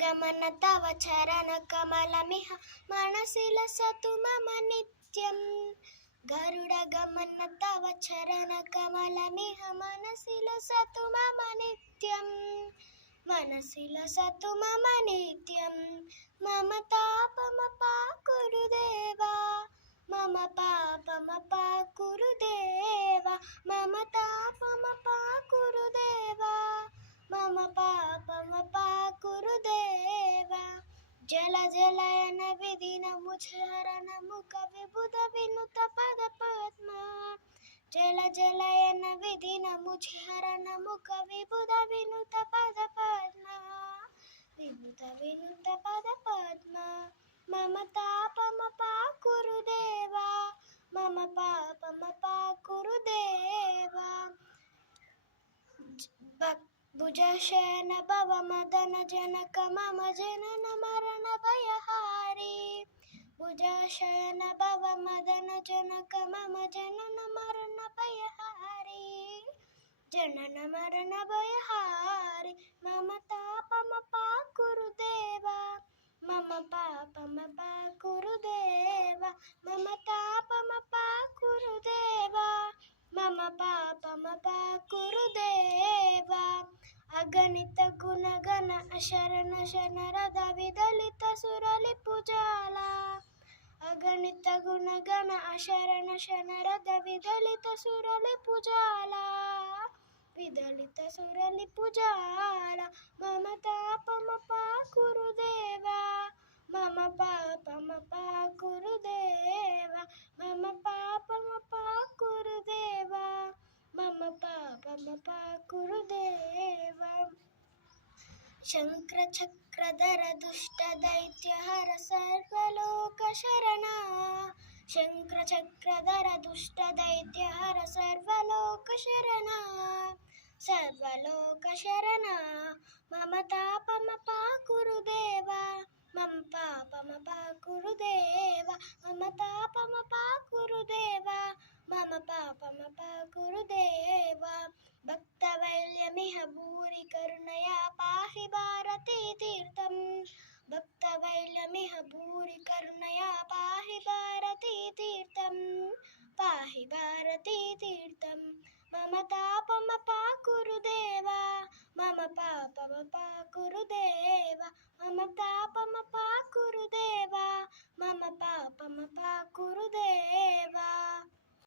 गमन तव चरण कमलमिह मनसि लसतु मम नित्यं गरुडगमन तव चरण कमलमिह मनसि लसतु मम नित्यं मनसि लसतु मम नित्यं मम तापमपाकुरु देवा मम पापमपाकुरु देवा मम तापमपाकुरु देवा मम पापमपाकुरु देवा जल जलयन विधिन मुझहरन मुख विबुध विनुत पद पद्मा जल जलयन विधिन मुझहरन मुख विबुध विनुत पद पद्मा विबुध विनुत पद पद्मा मम तापमपाकुरु देवा मम पापमपाकुरु देवा भुजशयन भव मदन जनक मम जनन मरण भयहारी भुजशयन भव मदन जनक मम जनन मरण भयहारी जनन मरण भयहारी मम तापमपाकुरु देवा मम पापमपाकुरु देवा मम तापमपाकुरु देवा मम पापमपाकुरु देवा अगणित गुणगण अशरण शरणरद विदलित सुरलिपुजाला अगणित गुणगण अशरण शरणरद विदलित सुरलिपुजाला विदलित सुरलिपुजाला मम तापमपाकुरु देवा मम पापमपाकुरु देवा मम पापमपाकुरु देवा मम पापमपाकुरु देवा शंकर चक्रधर दुष्ट दैत्यहर सर्वलोक शरणा शंकर चक्रधर दुष्ट दैत्यहर सर्वलोक शरणा सर्वलोक शरणा मम तापमपाकुरु देवा मम पापमपाकुरु देवा मम तापमपाकुरु देवा मम पापमपाकुरु देवा